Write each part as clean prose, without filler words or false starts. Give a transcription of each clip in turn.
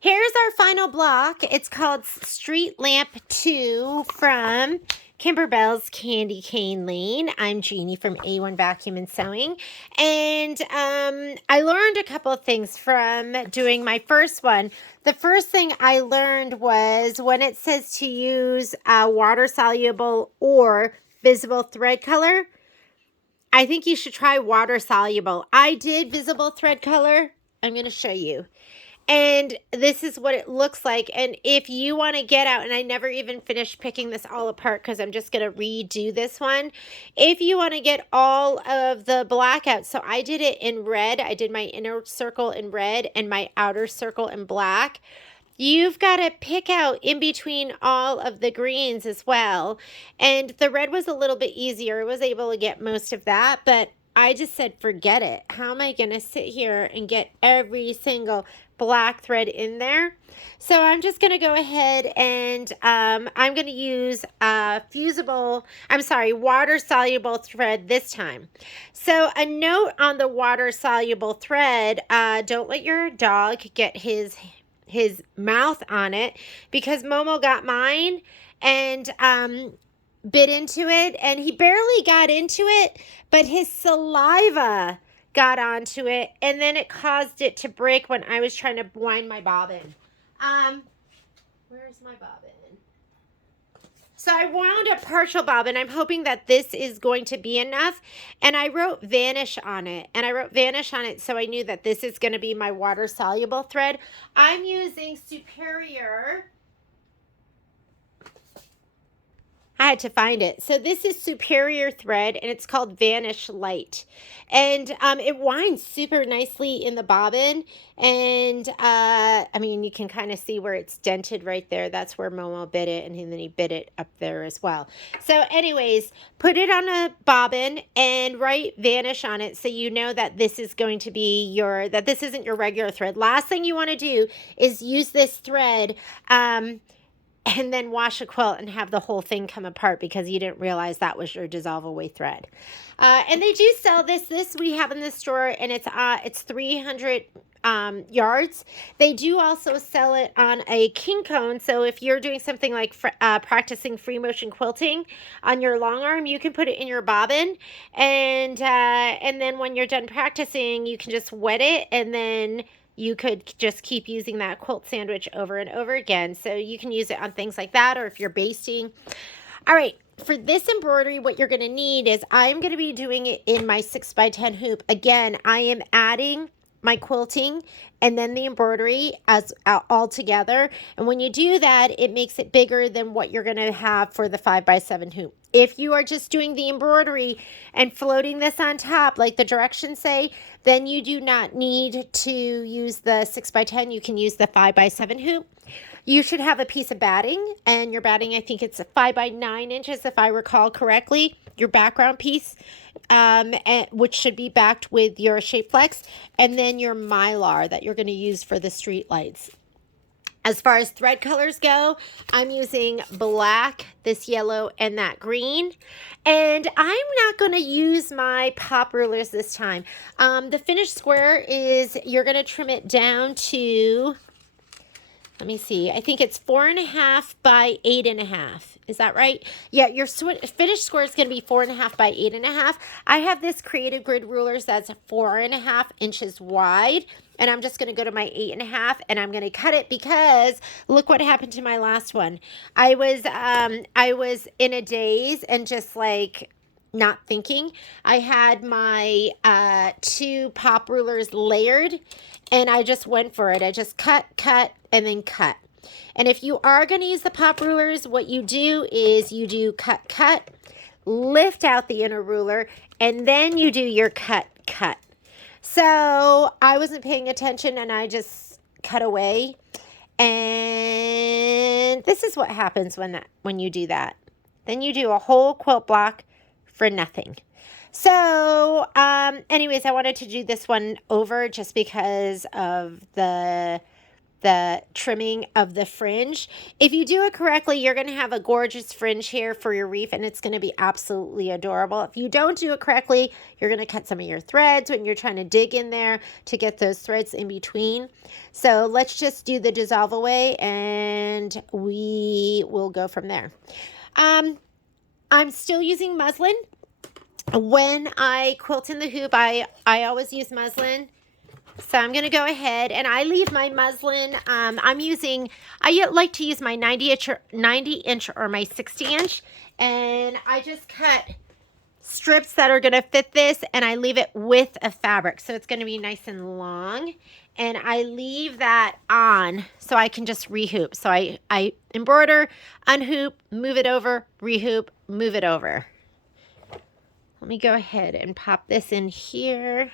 Here's our final block. It's called Street Lamp 2 from Kimberbell's Candy Cane Lane. I'm Jeannie from A1 Vacuum and Sewing. And I learned a couple of things from doing my first one. The first thing I learned was when it says to use water-soluble or visible thread color, I think you should try water-soluble. I did visible thread color. I'm going to show you. And this is what it looks like. And if you want to get out, and I never even finished picking this all apart because I'm just going to redo this one. If you want to get all of the black out, so I did it in red. I did my inner circle in red and my outer circle in black. You've got to pick out in between all of the greens as well. And the red was a little bit easier. I was able to get most of that, but I just said, forget it. How am I going to sit here and get every single black thread in there? So I'm just going to go ahead and I'm going to use water-soluble thread this time. So a note on the water-soluble thread, don't let your dog get his mouth on it, because Momo got mine and bit into it, and he barely got into it, but his saliva got onto it, and then it caused it to break when I was trying to wind my bobbin. Where's my bobbin? So I wound a partial bobbin. I'm hoping that this is going to be enough. And I wrote vanish on it. And I wrote vanish on it so I knew that this is going to be my water-soluble thread. I'm using Superior. I had to find it. So this is Superior thread, and it's called Vanish Light. And it winds super nicely in the bobbin. And, I mean, you can kind of see where it's dented right there. That's where Momo bit it, and then he bit it up there as well. So anyways, put it on a bobbin and write Vanish on it so you know that this is going to be that this isn't your regular thread. Last thing you want to do is use this thread, and then wash a quilt and have the whole thing come apart because you didn't realize that was your dissolve away thread. And they do sell this. This we have in the store, and it's 300 yards. They do also sell it on a king cone. So if you're doing something like practicing free motion quilting on your long arm, you can put it in your bobbin, and then when you're done practicing, you can just wet it, and then you could just keep using that quilt sandwich over and over again. So you can use it on things like that, or if you're basting. All right, for this embroidery, what you're going to need is I'm going to be doing it in my 6x10 hoop. Again, I am adding my quilting and then the embroidery as all together. And when you do that, it makes it bigger than what you're going to have for the 5x7 hoop. If you are just doing the embroidery and floating this on top, like the directions say, then you do not need to use the 6x10. You can use the 5x7 hoop. You should have a piece of batting, and your batting, I think it's a 5x9 inches, if I recall correctly, your background piece, which should be backed with your shape flex, and then your Mylar that you're going to use for the street lights. As far as thread colors go, I'm using black, this yellow, and that green. And I'm not going to use my pop rulers this time. The finished square is, you're going to trim it down to, let me see, I think it's 4.5 by 8.5. Is that right? Yeah, your finished square is going to be 4.5 by 8.5. I have this Creative Grid rulers that's 4.5 inches wide. And I'm just going to go to my 8.5, and I'm going to cut it because look what happened to my last one. I was in a daze and just like not thinking. I had my 2 pop rulers layered, and I just went for it. I just cut, and then cut. And if you are going to use the pop rulers, what you do is you do cut, lift out the inner ruler, and then you do your cut. So I wasn't paying attention, and I just cut away. And this is what happens when you do that. Then you do a whole quilt block for nothing. So anyways, I wanted to do this one over just because of the the trimming of the fringe. If you do it correctly, you're going to have a gorgeous fringe here for your wreath, and it's going to be absolutely adorable. If you don't do it correctly, you're going to cut some of your threads when you're trying to dig in there to get those threads in between. So let's just do the dissolve away, and we will go from there. I'm still using muslin. When I quilt in the hoop, I always use muslin. So I'm going to go ahead and I leave my muslin. I like to use my 90 inch or my 60 inch. And I just cut strips that are going to fit this, and I leave it with a fabric. So it's going to be nice and long. And I leave that on so I can just rehoop. So I embroider, unhoop, move it over, rehoop, move it over. Let me go ahead and pop this in here.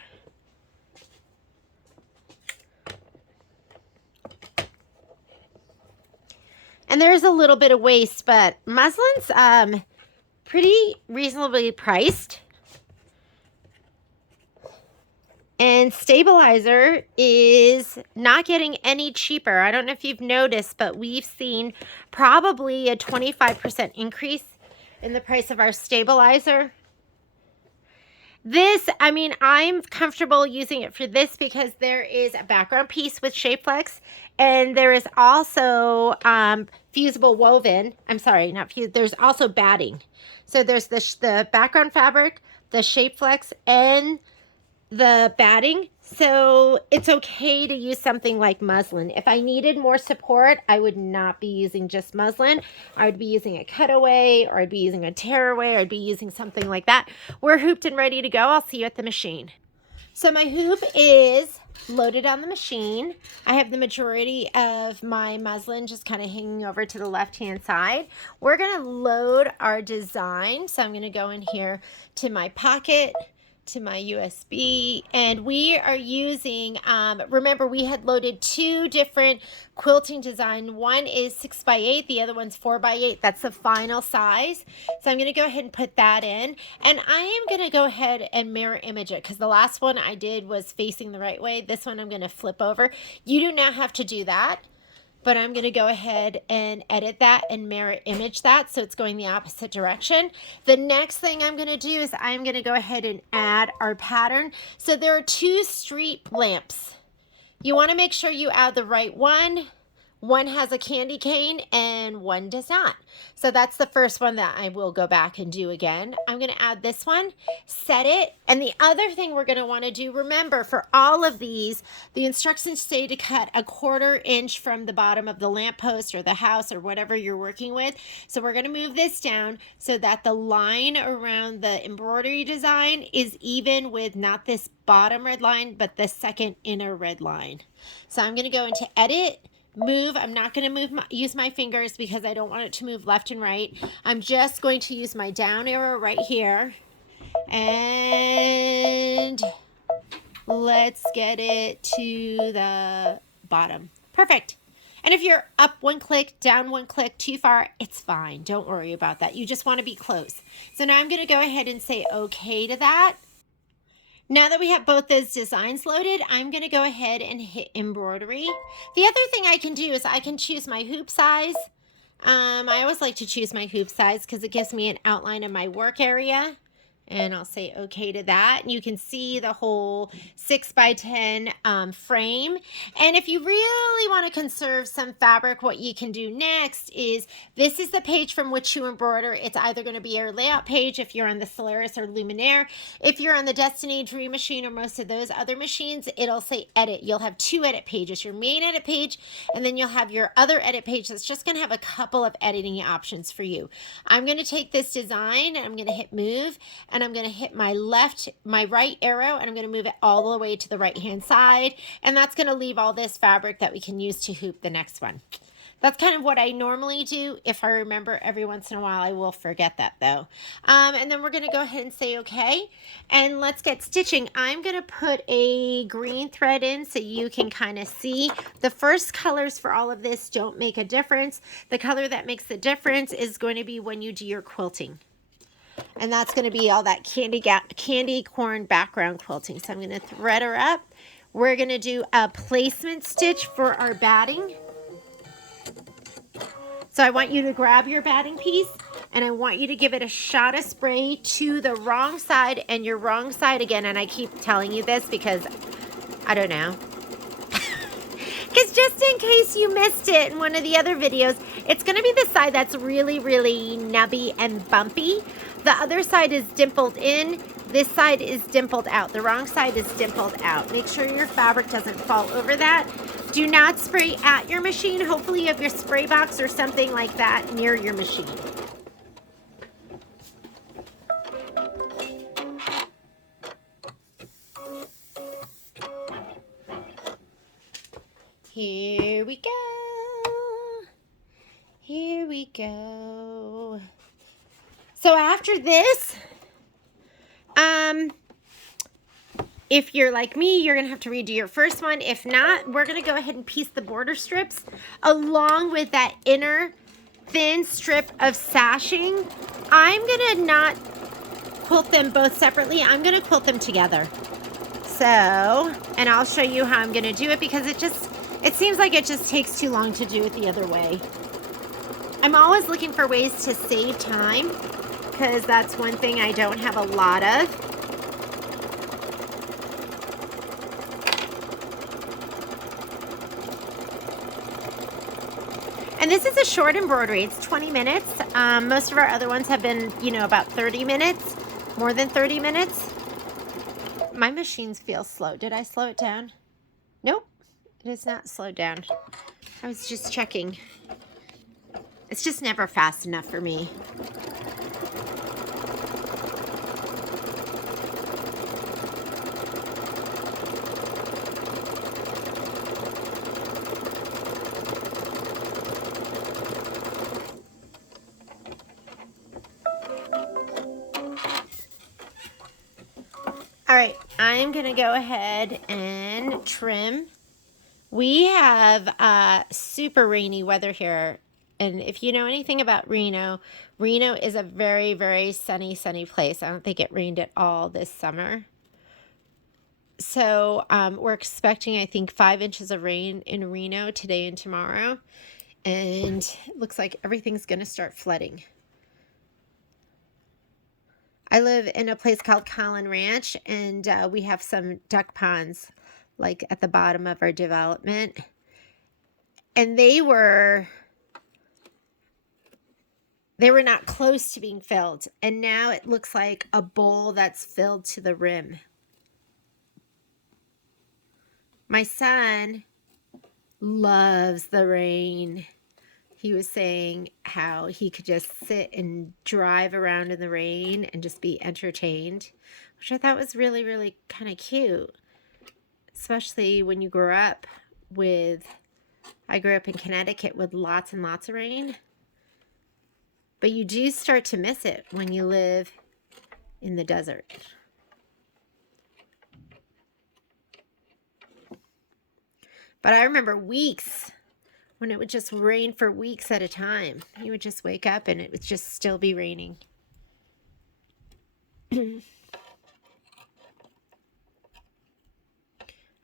And there's a little bit of waste, but muslin's pretty reasonably priced. And stabilizer is not getting any cheaper. I don't know if you've noticed, but we've seen probably a 25% increase in the price of our stabilizer. This, I mean, I'm comfortable using it for this because there is a background piece with Shapeflex, and there is also fusible woven. I'm sorry, not fuse. There's also batting. So there's the background fabric, the Shapeflex, and the batting. So it's okay to use something like muslin. If I needed more support, I would not be using just muslin. I would be using a cutaway, or I'd be using a tearaway, or I'd be using something like that. We're hooped and ready to go. I'll see you at the machine. So my hoop is loaded on the machine. I have the majority of my muslin just kind of hanging over to the left-hand side. We're going to load our design. So I'm going to go in here to my pocket, to my USB, and we are using, remember we had loaded two different quilting design. One is 6x8, the other one's 4x8. That's the final size. So I'm going to go ahead and put that in, and I am going to go ahead and mirror image it because the last one I did was facing the right way. This one I'm going to flip over. You do not have to do that, but I'm going to go ahead and edit that and mirror image that so it's going the opposite direction. The next thing I'm going to do is I'm going to go ahead and add our pattern. So there are two street lamps. You want to make sure you add the right one. One has a candy cane and one does not. So that's the first one that I will go back and do again. I'm going to add this one, set it. And the other thing we're going to want to do, remember for all of these, the instructions say to cut 1/4 inch from the bottom of the lamppost or the house or whatever you're working with. So we're going to move this down so that the line around the embroidery design is even with not this bottom red line, but the second inner red line. So I'm going to go into edit, move. I'm not going to use my fingers because I don't want it to move left and right. I'm just going to use my down arrow right here, and let's get it to the bottom. Perfect. And if you're up one click, down one click, too far, it's fine. Don't worry about that. You just want to be close. So now I'm going to go ahead and say okay to that. Now that we have both those designs loaded, I'm going to go ahead and hit embroidery. The other thing I can do is I can choose my hoop size. I always like to choose my hoop size because it gives me an outline of my work area. And I'll say okay to that. And you can see the whole 6x10 frame. And if you really want to conserve some fabric, what you can do next is, this is the page from which you embroider. It's either going to be your layout page if you're on the Solaris or Luminaire. If you're on the Destiny, Dream Machine, or most of those other machines, it'll say edit. You'll have two edit pages, your main edit page, and then you'll have your other edit page that's just going to have a couple of editing options for you. I'm going to take this design and I'm going to hit move, and I'm going to hit my right arrow, and I'm going to move it all the way to the right hand side, and that's going to leave all this fabric that we can use to hoop the next one. That's kind of what I normally do. If I remember, every once in a while I will forget that though. And then we're going to go ahead and say okay, and let's get stitching. I'm going to put a green thread in so you can kind of see. The first colors for all of this don't make a difference. The color that makes the difference is going to be when you do your quilting. And that's going to be all that candy corn background quilting. So I'm going to thread her up we're going to do a placement stitch for our batting. So I want you to grab your batting piece and I want you to give it a shot of spray to the wrong side and your wrong side again. And I keep telling you this because I don't know. Because just in case you missed it in one of the other videos, it's going to be the side that's really, really nubby and bumpy. The other side is dimpled in. This side is dimpled out. The wrong side is dimpled out. Make sure your fabric doesn't fall over that. Do not spray at your machine. Hopefully you have your spray box or something like that near your machine. Here we go. Here we go. So after this, if you're like me, you're going to have to redo your first one. If not, we're going to go ahead and piece the border strips along with that inner thin strip of sashing. I'm going to not quilt them both separately. I'm going to quilt them together. So, and I'll show you how I'm going to do it because it seems like it just takes too long to do it the other way. I'm always looking for ways to save time because that's one thing I don't have a lot of. And this is a short embroidery. It's 20 minutes. Most of our other ones have been, about 30 minutes, more than 30 minutes. My machines feel slow. Did I slow it down? Nope, it is not slowed down. I was just checking. It's just never fast enough for me. All right, I'm going to go ahead and trim. We have super rainy weather here. And if you know anything about Reno, Reno is a very, very sunny place. I don't think it rained at all this summer. So we're expecting, I think, 5 inches of rain in Reno today and tomorrow. And it looks like everything's going to start flooding. I live in a place called Collin Ranch, and we have some duck ponds like at the bottom of our development. And they were not close to being filled. And now it looks like a bowl that's filled to the rim. My son loves the rain. He was saying how he could just sit and drive around in the rain and just be entertained, which I thought was really, really kind of cute. Especially when you grew up I grew up in Connecticut with lots and lots of rain. But you do start to miss it when you live in the desert. But I remember weeks when it would just rain for weeks at a time. You would just wake up and it would just still be raining.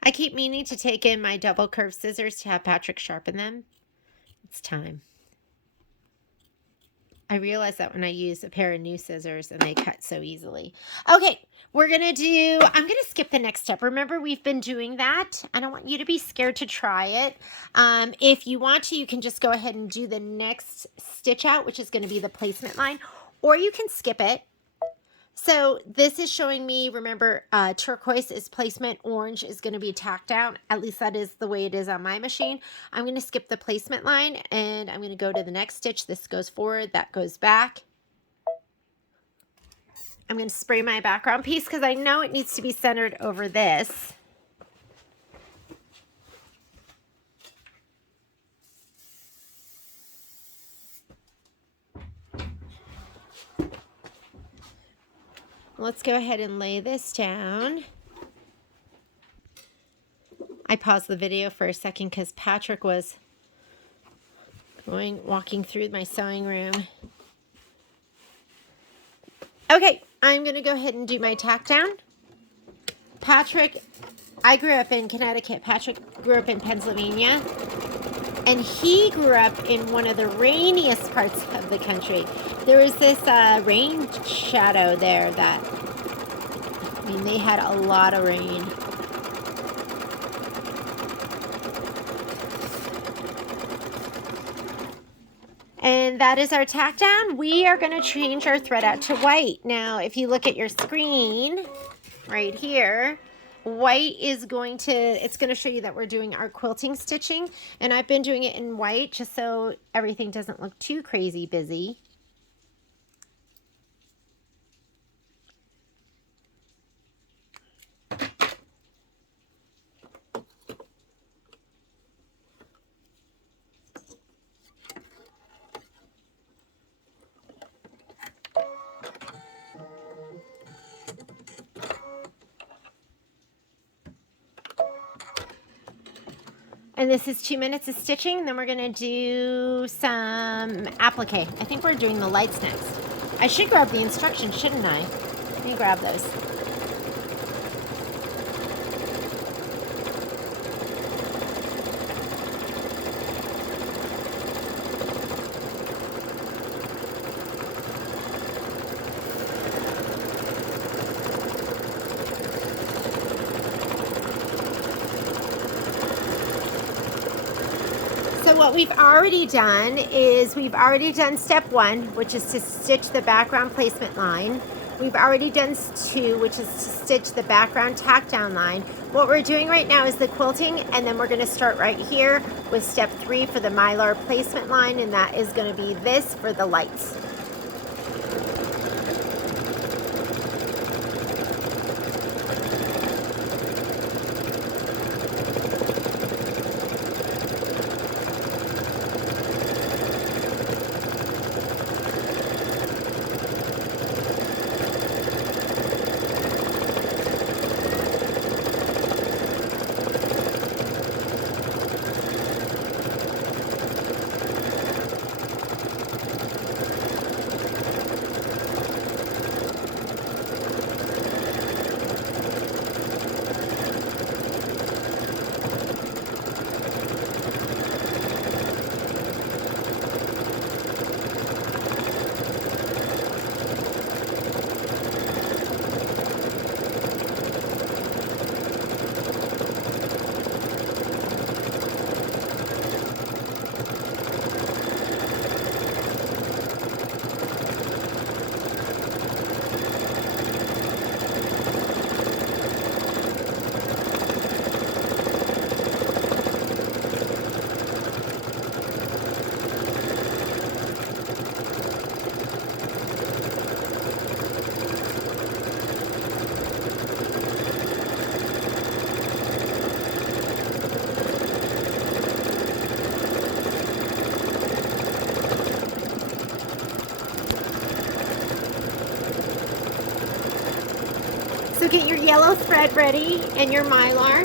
I keep meaning to take in my double curved scissors to have Patrick sharpen them. It's time. I realized that when I use a pair of new scissors and they cut so easily. Okay, I'm going to skip the next step. Remember, we've been doing that. I don't want you to be scared to try it. If you want to, you can just go ahead and do the next stitch out, which is going to be the placement line, or you can skip it. So this is showing me, remember, turquoise is placement, orange is going to be tacked down. At least that is the way it is on my machine. I'm going to skip the placement line and I'm going to go to the next stitch. This goes forward, that goes back. I'm going to spray my background piece because I know it needs to be centered over this. Let's go ahead and lay this down. I paused the video for a second because Patrick was walking through my sewing room. Okay, I'm going to go ahead and do my tack down. Patrick I grew up in Connecticut. Patrick grew up in Pennsylvania. And he grew up in one of the rainiest parts of the country. There was this rain shadow there that, I mean, they had a lot of rain. And that is our tack down. We are going to change our thread out to white. Now, if you look at your screen right here, white is going to, it's going to show you that we're doing our quilting stitching. And I've been doing it in white just so everything doesn't look too crazy busy. And this is 2 minutes of stitching. Then we're going to do some applique. I think we're doing the lights next. I should grab the instructions, shouldn't I? Let me grab those. So what we've already done is we've already done step 1, which is to stitch the background placement line. We've already done 2, which is to stitch the background tack down line. What we're doing right now is the quilting, and then we're going to start right here with step 3 for the Mylar placement line, and that is going to be this for the lights. So get your yellow thread ready and your Mylar.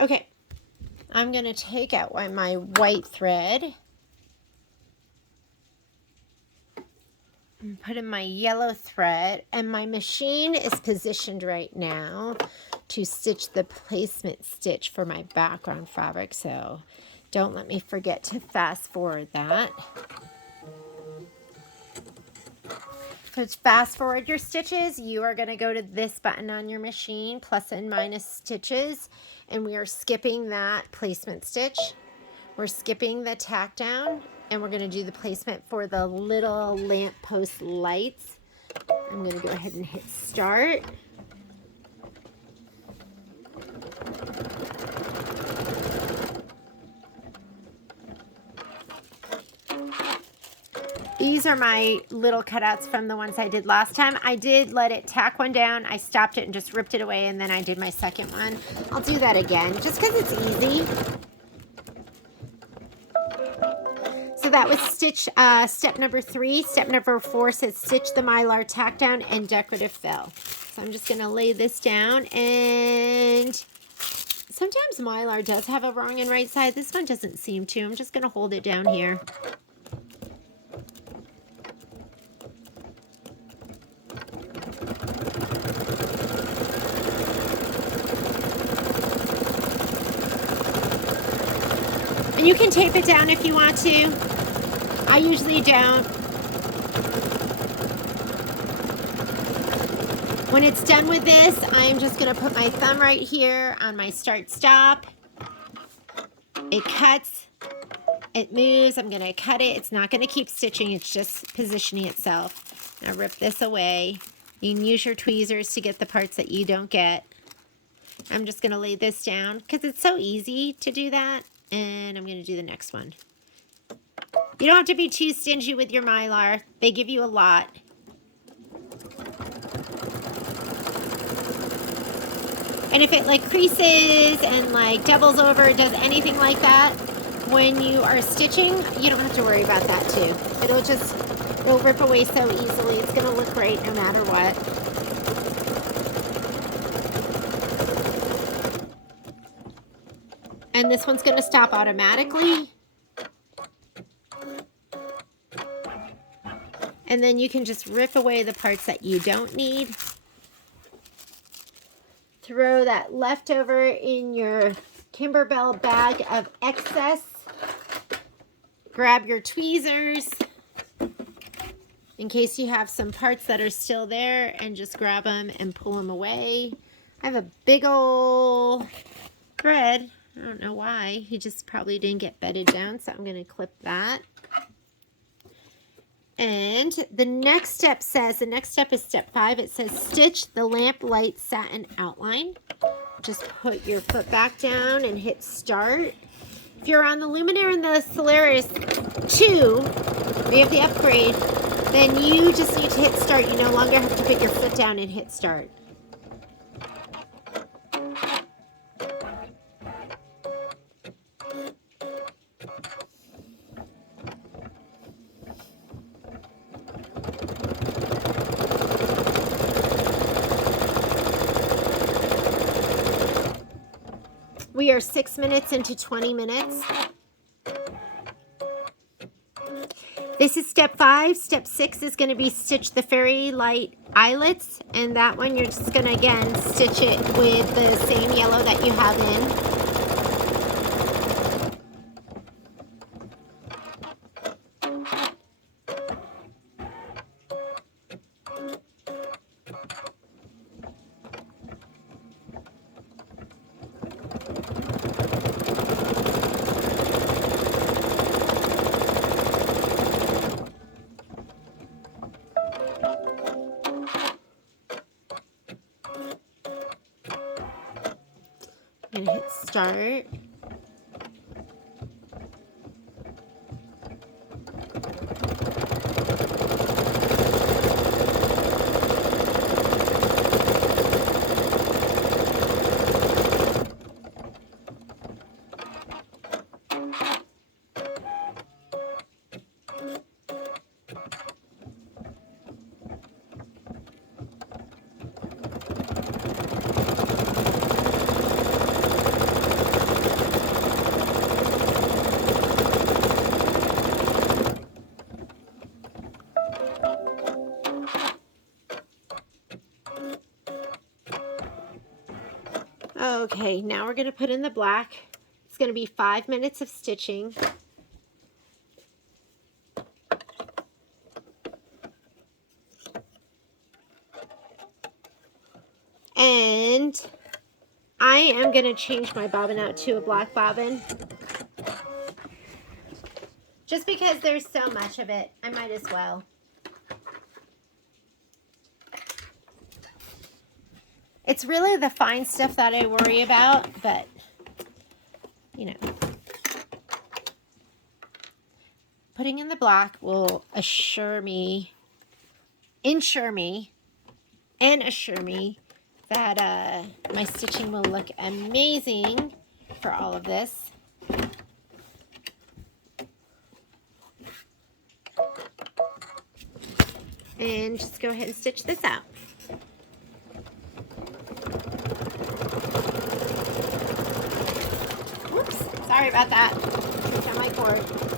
Okay, I'm going to take out my white thread and put in my yellow thread, and my machine is positioned right now to stitch the placement stitch for my background fabric, so don't let me forget to fast forward that. So to fast forward your stitches, you are going to go to this button on your machine, plus and minus stitches, and we are skipping that placement stitch. We're skipping the tack down, and we're going to do the placement for the little lamppost lights. I'm going to go ahead and hit start. These are my little cutouts from the ones I did last time. I did let it tack one down. I stopped it and just ripped it away, and then I did my second one. I'll do that again just because it's easy. So So that was step number 3. Step number 4 says stitch the Mylar tack down and decorative fill. So I'm just going to lay this down, and sometimes Mylar does have a wrong and right side. This one doesn't seem to. I'm just going to hold it down here. And you can tape it down if you want to. I usually don't. When it's done with this, I'm just going to put my thumb right here on my start stop. It cuts, it moves, I'm going to cut it. It's not going to keep stitching, it's just positioning itself. Now rip this away. You can use your tweezers to get the parts that you don't get. I'm just going to lay this down because it's so easy to do that. And I'm going to do the next one. You don't have to be too stingy with your Mylar. They give you a lot. And if it like creases and like doubles over, does anything like that, when you are stitching, you don't have to worry about that too. It'll rip away so easily. It's going to look great no matter what. And this one's going to stop automatically. And then you can just rip away the parts that you don't need. Throw that leftover in your Kimberbell bag of excess. Grab your tweezers in case you have some parts that are still there, and just grab them and pull them away. I have a big old thread. I don't know why. He just probably didn't get bedded down, so I'm going to clip that. And the next step is step 5. It says stitch the lamp light satin outline. Just put your foot back down and hit start. If you're on the Luminaire and the Solaris 2, you have the upgrade, then you just need to hit start. You no longer have to put your foot down and hit start. We are 6 minutes into 20 minutes. This is step 5. Step 6 is going to be stitch the fairy light eyelets, and that one you're just going to again stitch it with the same yellow that you have in. I'm going to hit start. Okay, now we're going to put in the black. It's going to be 5 minutes of stitching. And I am going to change my bobbin out to a black bobbin. Just because there's so much of it, I might as well. It's really the fine stuff that I worry about, but, you know, putting in the black will ensure me that my stitching will look amazing for all of this. And just go ahead and stitch this out. Whoops, sorry about that. Take down my cord.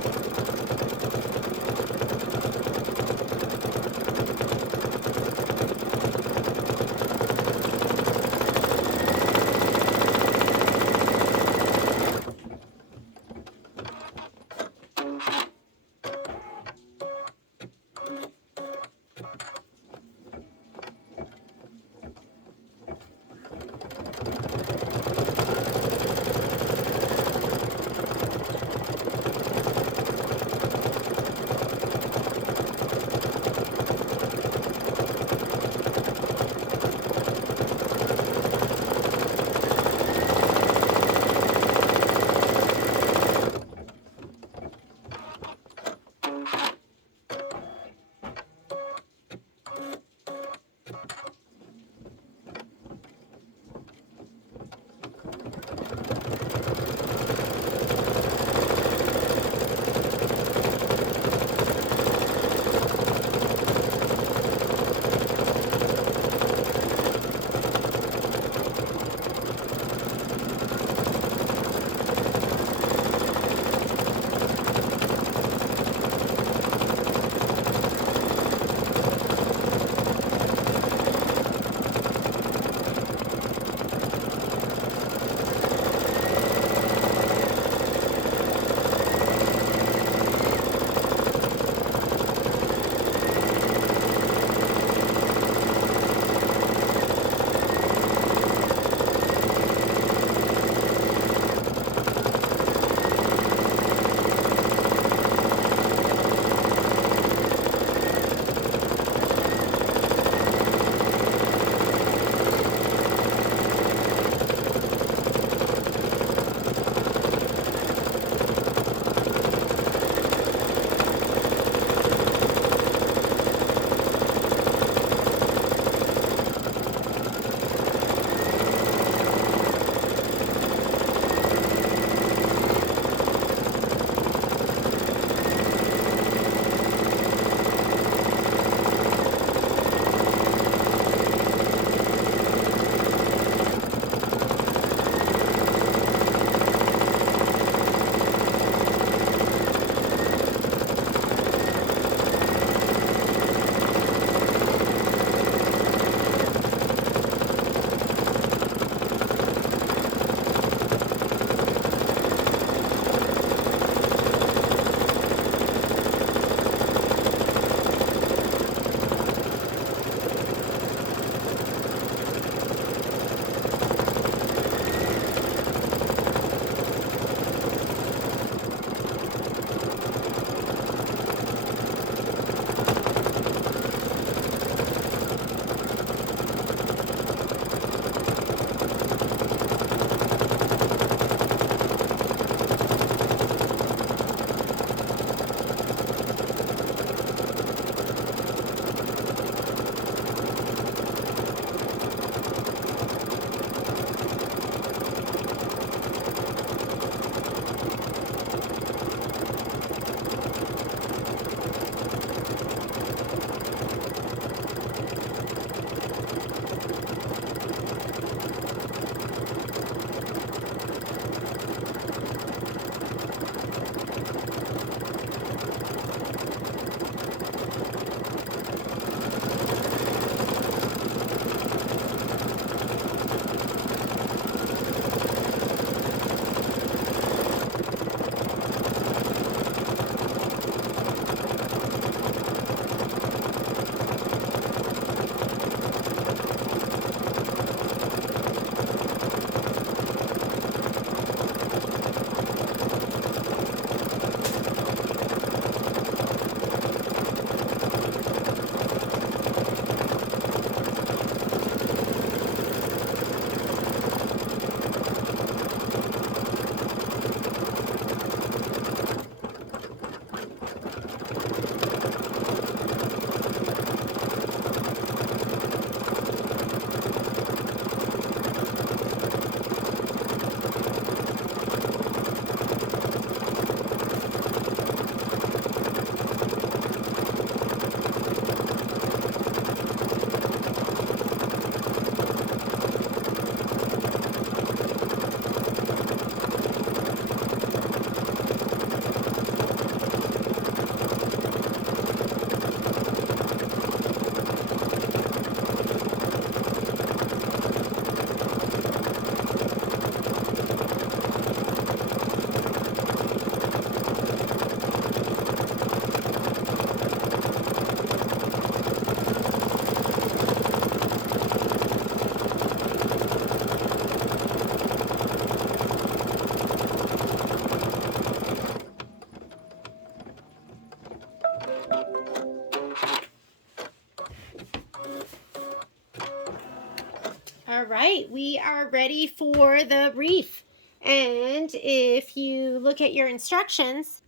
we are ready for the wreath. And if you look at your instructions,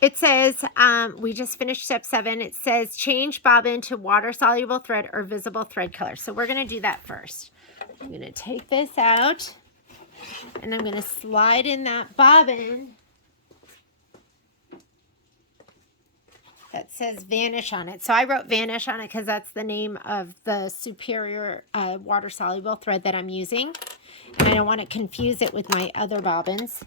it says, we just finished step 7. It says change bobbin to water soluble thread or visible thread color. So we're going to do that first. I'm going to take this out and I'm going to slide in that bobbin that says Vanish on it. So I wrote Vanish on it because that's the name of the superior water soluble thread that I'm using. And I don't want to confuse it with my other bobbins.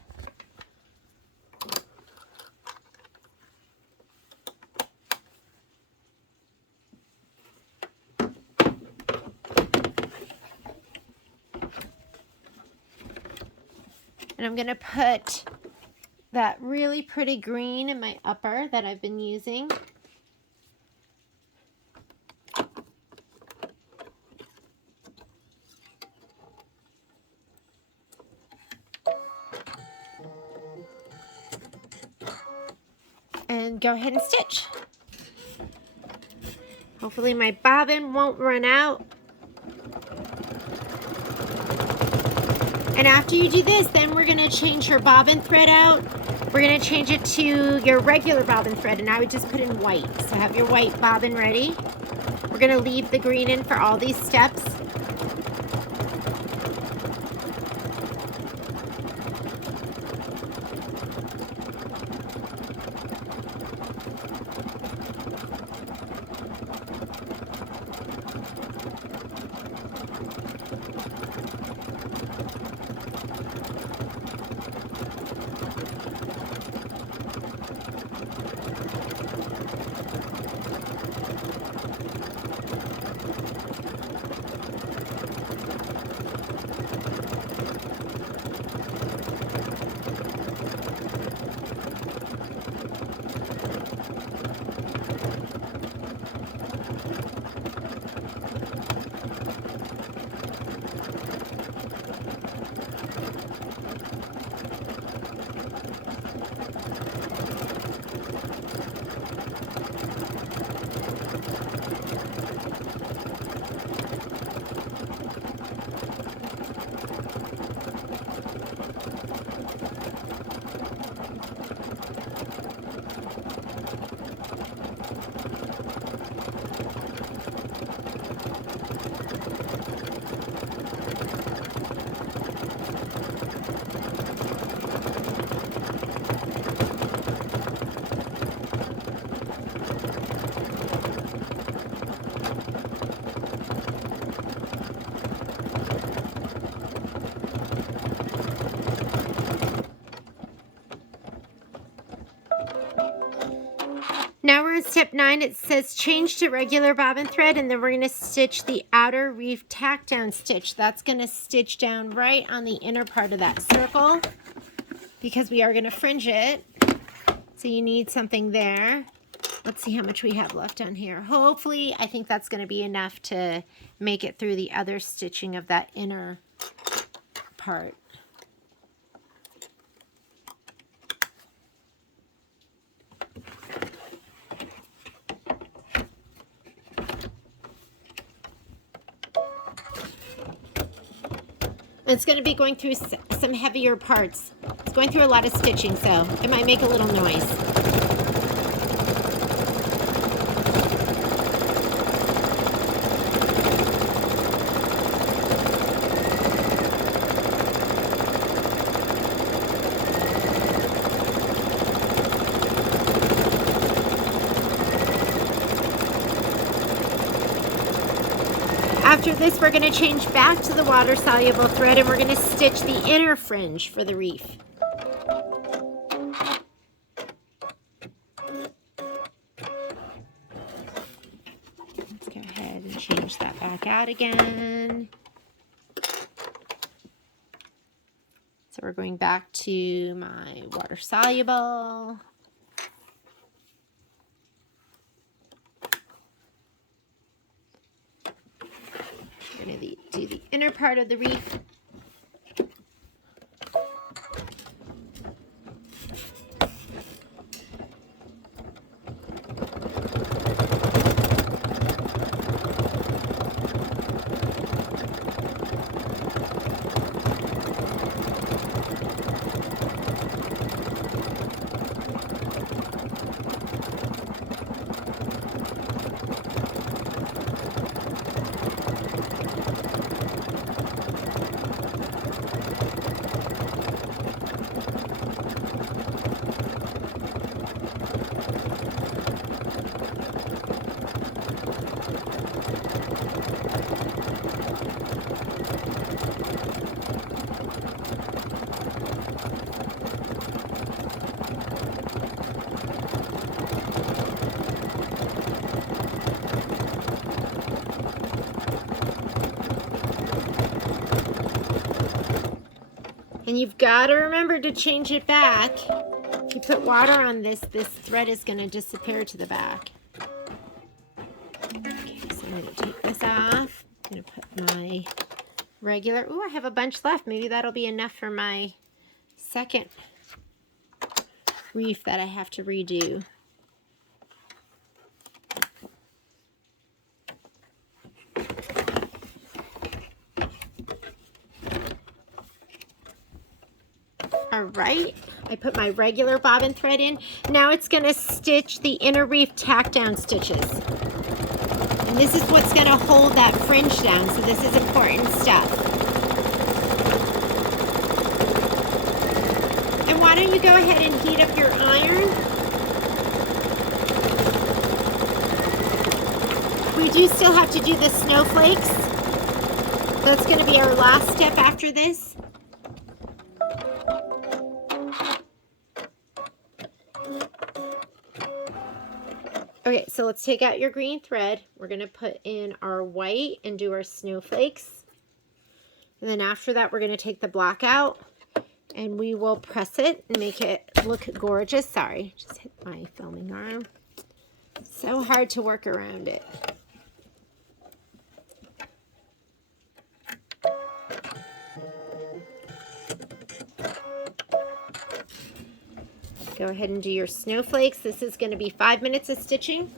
And I'm going to put that really pretty green in my upper that I've been using. And go ahead and stitch. Hopefully my bobbin won't run out. And after you do this, then we're going to change your bobbin thread out. We're going to change it to your regular bobbin thread, and I would just put in white. So have your white bobbin ready. We're going to leave the green in for all these steps. Now we're in step 9. It says change to regular bobbin thread, and then we're going to stitch the outer reef tack down stitch. That's going to stitch down right on the inner part of that circle because we are going to fringe it. So you need something there. Let's see how much we have left on here. Hopefully, I think that's going to be enough to make it through the other stitching of that inner part. It's going to be going through some heavier parts. It's going through a lot of stitching, so it might make a little noise. After this, we're going to change back to the water soluble thread and we're going to stitch the inner fringe for the wreath. Let's go ahead and change that back out again. So we're going back to my water soluble. We're going to do the inner part of the wreath. And you've got to remember to change it back. If you put water on this, this thread is going to disappear to the back. Okay, so I'm going to take this off. I'm going to put my regular, oh, I have a bunch left. Maybe that'll be enough for my second wreath that I have to redo. All right, I put my regular bobbin thread in. Now it's going to stitch the inner wreath tack down stitches. And this is what's going to hold that fringe down, so this is important stuff. And why don't you go ahead and heat up your iron? We do still have to do the snowflakes. That's going to be our last step after this. Okay, so let's take out your green thread. We're going to put in our white and do our snowflakes. And then after that, we're going to take the black out and we will press it and make it look gorgeous. Sorry, just hit my filming arm. So hard to work around it. Go ahead and do your snowflakes. This is going to be 5 minutes of stitching.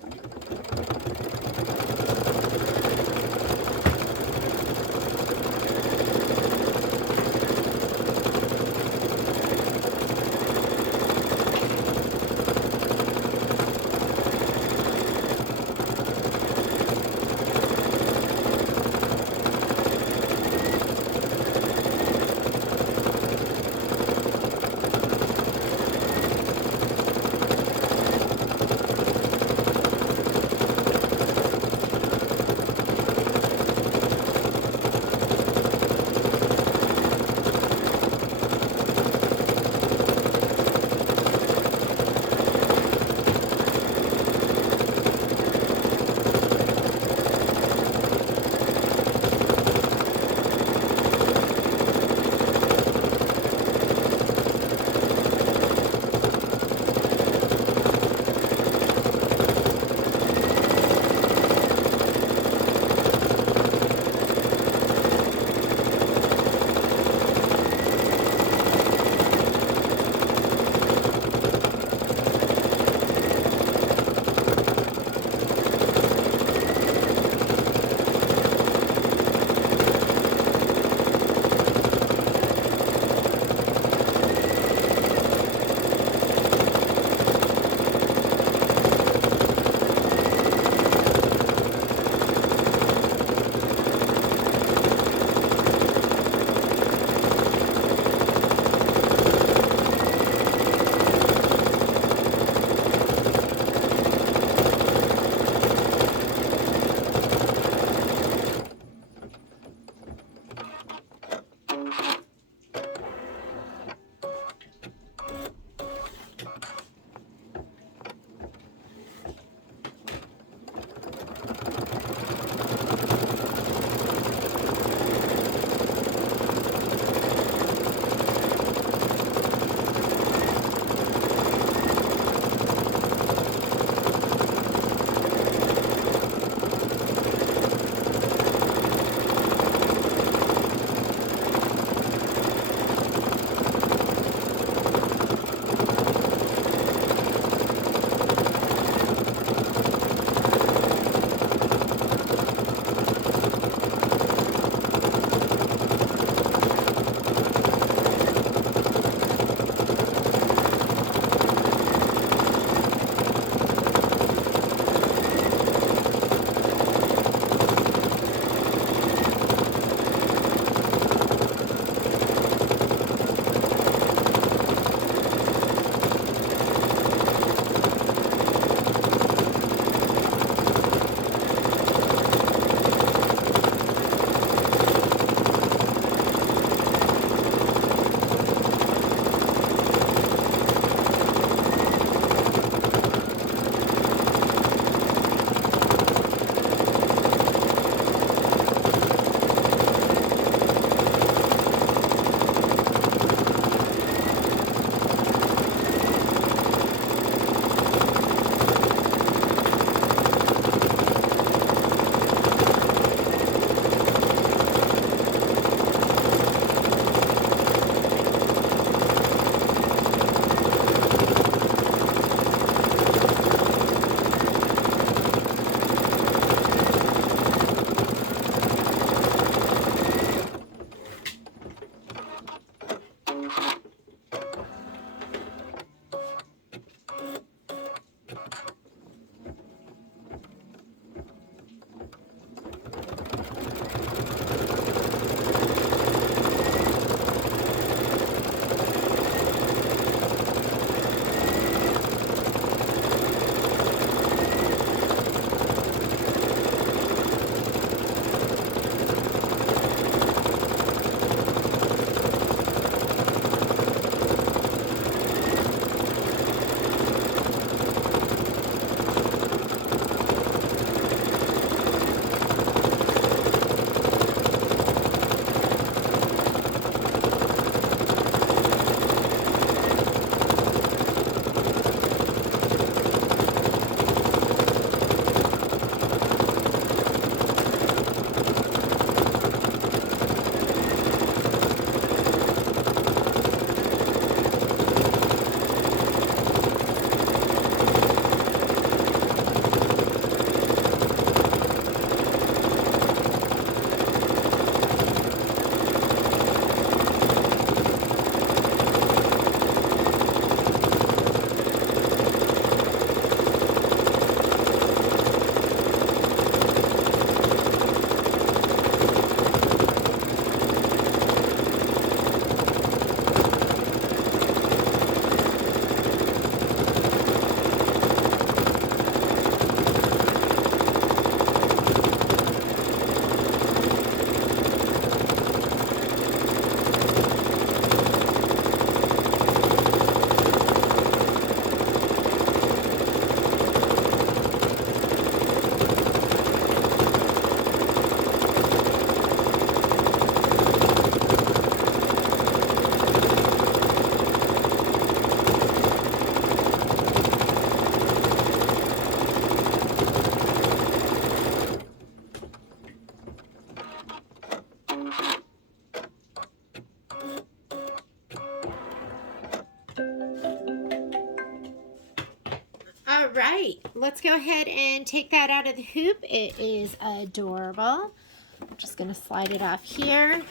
All right, let's go ahead and take that out of the hoop. It is adorable. I'm just gonna slide it off here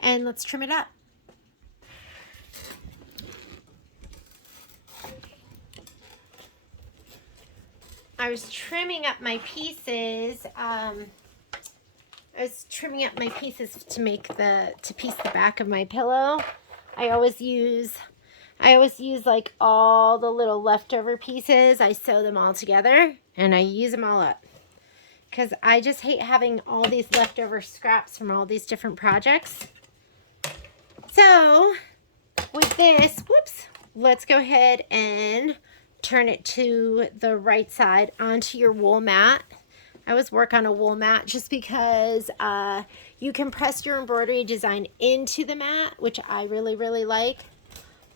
and let's trim it up. I was trimming up my pieces. To make to piece the back of my pillow. I always use like all the little leftover pieces. I sew them all together and I use them all up. Because I just hate having all these leftover scraps from all these different projects. So with this, whoops, let's go ahead and turn it to the right side onto your wool mat. I always work on a wool mat just because you can press your embroidery design into the mat, which I really, really like.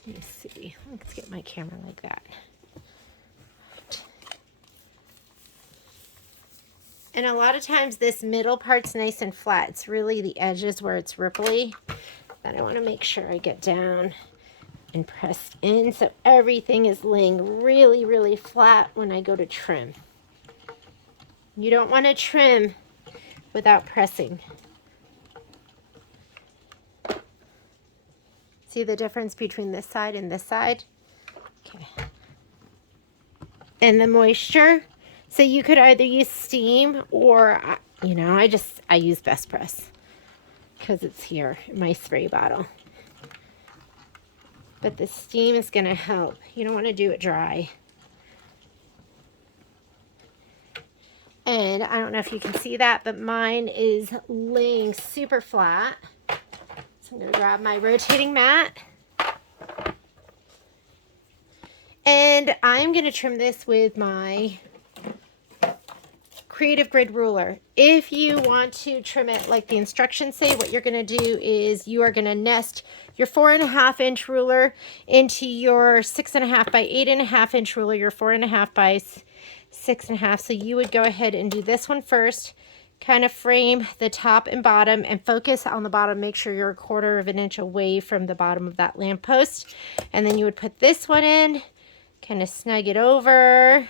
Let me see. Let's get my camera like that. And a lot of times this middle part's nice and flat. It's really the edges where it's ripply that I want to make sure I get down and pressed in so everything is laying really, really flat when I go to trim. You don't want to trim without pressing. See the difference between this side and this side? Okay. And the moisture. So you could either use steam or, you know, I use Best Press because it's here in my spray bottle. But the steam is going to help. You don't want to do it dry. And I don't know if you can see that, but mine is laying super flat. So I'm going to grab my rotating mat. And I'm going to trim this with my Creative Grid ruler. If you want to trim it like the instructions say, what you're going to do is you are going to nest your 4.5 inch ruler into your 6.5 by 8.5 inch ruler, your 4.5 by 6.5. So you would go ahead and do this one first, kind of frame the top and bottom and focus on the bottom. Make sure you're 1/4 of an inch away from the bottom of that lamppost. And then you would put this one in, kind of snug it over.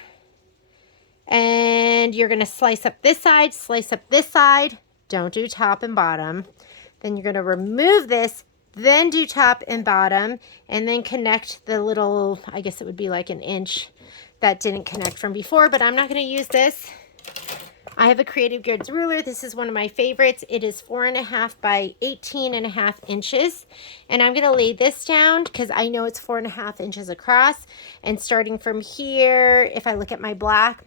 And you're going to slice up this side, slice up this side. Don't do top and bottom. Then you're going to remove this, then do top and bottom, and then connect the little, I guess it would be like an inch that didn't connect from before, but I'm not going to use this. I have a Creative Goods ruler. This is one of my favorites. It is 4.5 by 18.5 inches. And I'm going to lay this down because I know it's 4.5 inches across. And starting from here, if I look at my black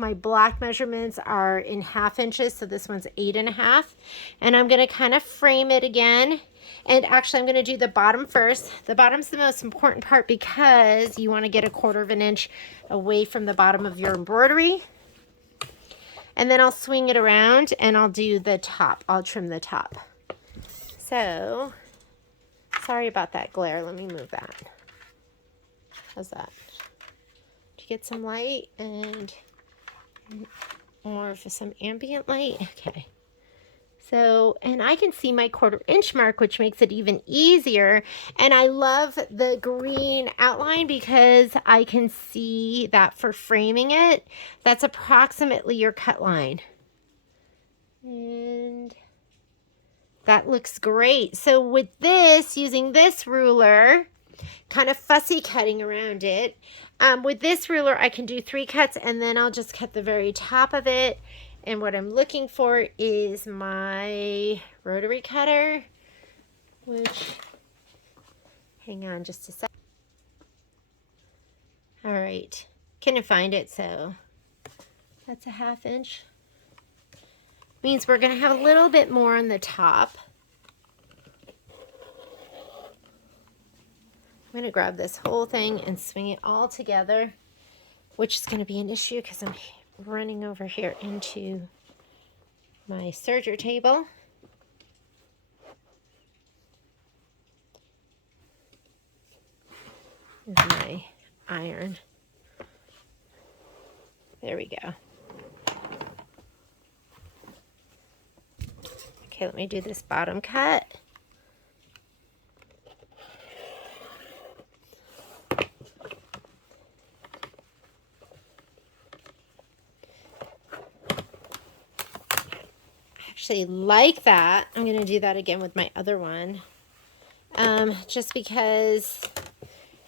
measurements are in 1/2 inches. So this one's 8.5. And I'm going to kind of frame it again. And actually, I'm going to do the bottom first. The bottom's the most important part because you want to get 1/4 of an inch away from the bottom of your embroidery. And then I'll swing it around and I'll do the top. I'll trim the top. So, sorry about that glare. Let me move that. How's that? Did you get some light and more of some ambient light? Okay. So, and I can see my 1/4 inch mark, which makes it even easier. And I love the green outline because I can see that for framing it, that's approximately your cut line. And that looks great. So with this, using this ruler, kind of fussy cutting around it, with this ruler, I can do 3 cuts and then I'll just cut the very top of it. And what I'm looking for is my rotary cutter, which, hang on just a sec. All right, couldn't find it, so that's 1/2 inch. Means we're gonna have a little bit more on the top. I'm gonna grab this whole thing and swing it all together, which is gonna be an issue because I'm running over here into my serger table. Here's my iron. There we go. Okay, let me do this bottom cut. actually like that. I'm going to do that again with my other one. Just because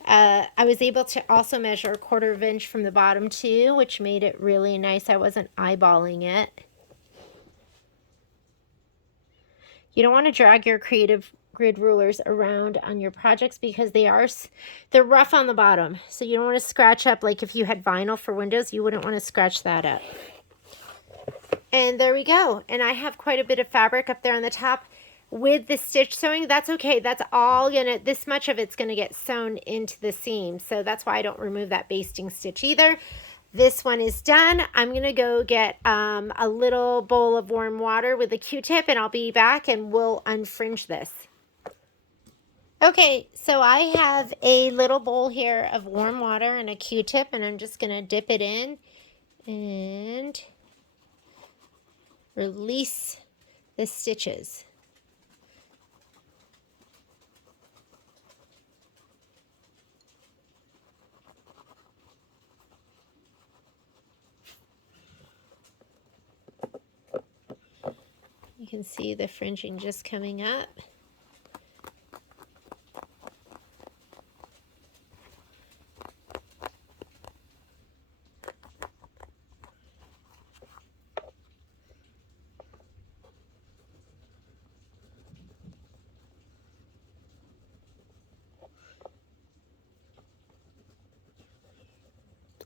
I was able to also measure a 1/4 inch from the bottom too, which made it really nice. I wasn't eyeballing it. You don't want to drag your creative grid rulers around on your projects because they're rough on the bottom. So you don't want to scratch up, like if you had vinyl for windows, you wouldn't want to scratch that up. And there we go. And I have quite a bit of fabric up there on the top with the stitch sewing. That's okay. That's all gonna, this much of it's gonna get sewn into the seam. So that's why I don't remove that basting stitch either. This one is done. I'm gonna go get a little bowl of warm water with a Q-tip, and I'll be back and we'll unfringe this. Okay, so I have a little bowl here of warm water and a Q-tip, and I'm just gonna dip it in and release the stitches. You can see the fringing just coming up.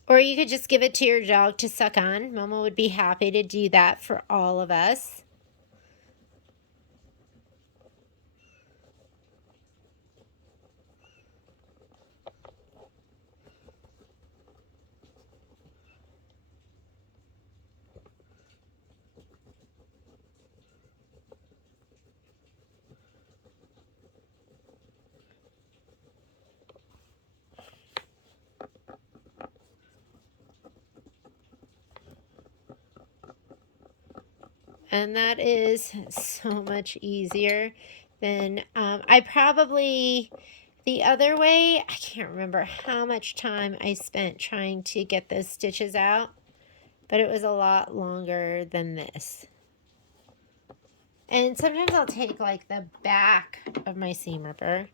Or you could just give it to your dog to suck on. Mama would be happy to do that for all of us. And that is so much easier than I probably, the other way, I can't remember how much time I spent trying to get those stitches out, but it was a lot longer than this. And sometimes I'll take like the back of my seam ripper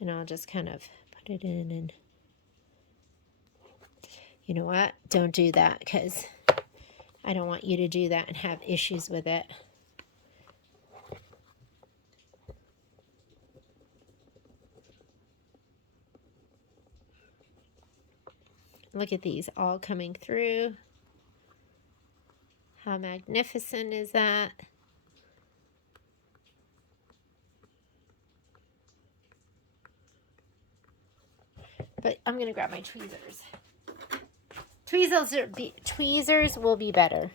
and I'll just kind of put it in, and you know what? Don't do that, because I don't want you to do that and have issues with it. Look at these all coming through. How magnificent is that? But I'm gonna grab my tweezers. Tweezers will be better.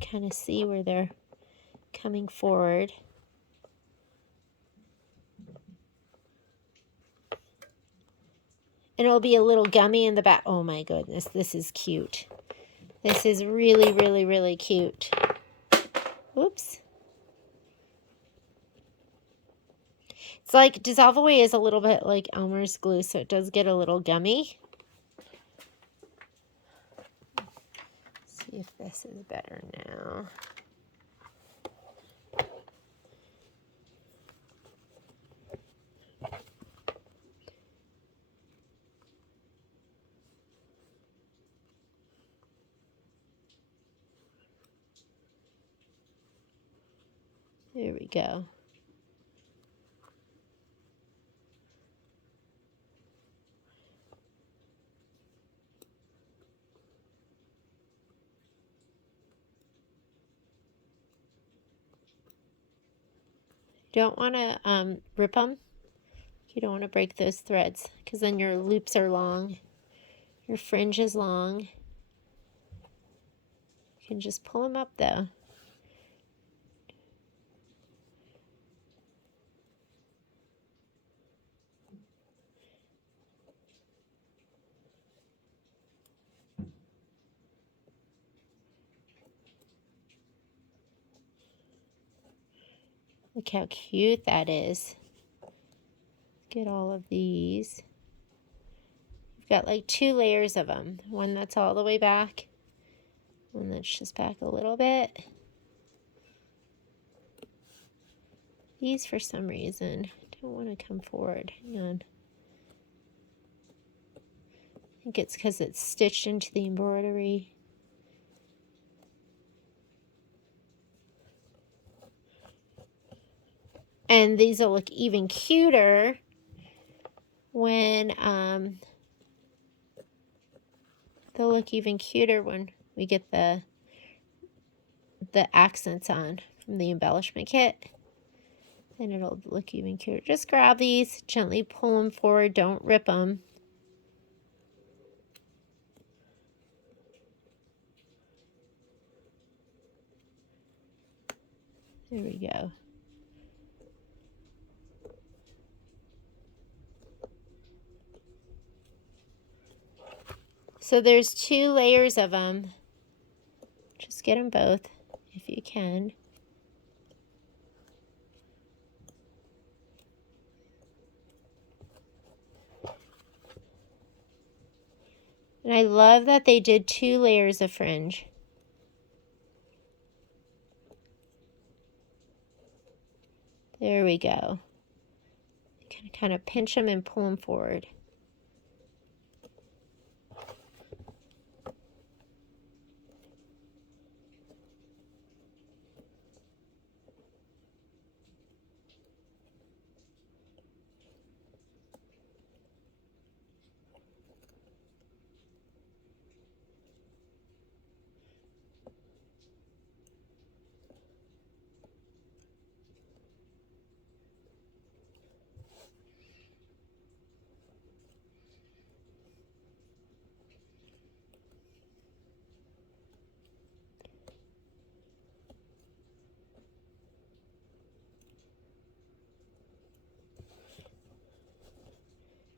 Kind of see where they're coming forward. And it'll be a little gummy in the back. Oh my goodness, this is cute. This is really, really, really cute. Oops. It's like Dissolve Away is a little bit like Elmer's glue, so it does get a little gummy. Let's see if this is better now. There we go. You don't want to rip them. You don't want to break those threads, because then your loops are long. Your fringe is long. You can just pull them up though. Look how cute that is. Get all of these. Got like 2 layers of them. One that's all the way back, one that's just back a little bit. These, for some reason, don't want to come forward. Hang on. I think it's because it's stitched into the embroidery. And these will look even cuter when, they'll look even cuter when we get the accents on from the embellishment kit. Then it'll look even cuter. Just grab these, gently pull them forward, don't rip them. There we go. So there's 2 layers of them. Just get them both if you can. And I love that they did 2 layers of fringe. There we go. You can kind of pinch them and pull them forward.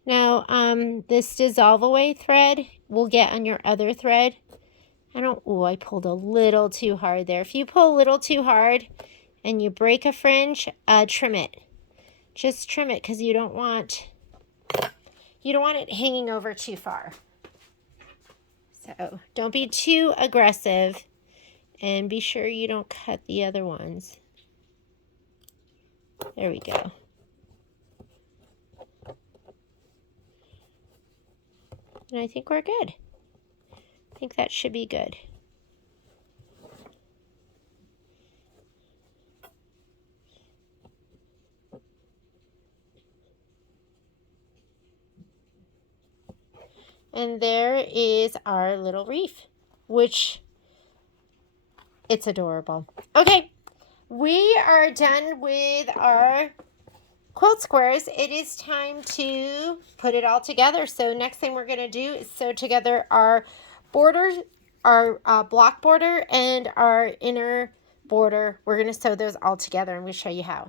Now, this dissolve away thread will get on your other thread. I pulled a little too hard there. If you pull a little too hard and you break a fringe, trim it. Just trim it because you don't want it hanging over too far. So don't be too aggressive, and be sure you don't cut the other ones. There we go. And I think we're good. I think that should be good. And there is our little wreath, which it's adorable. Okay, we are done with our quilt squares. It is time to put it all together. So next thing we're going to do is sew together our borders, our block border and our inner border. We're going to sew those all together, and we'll show you how.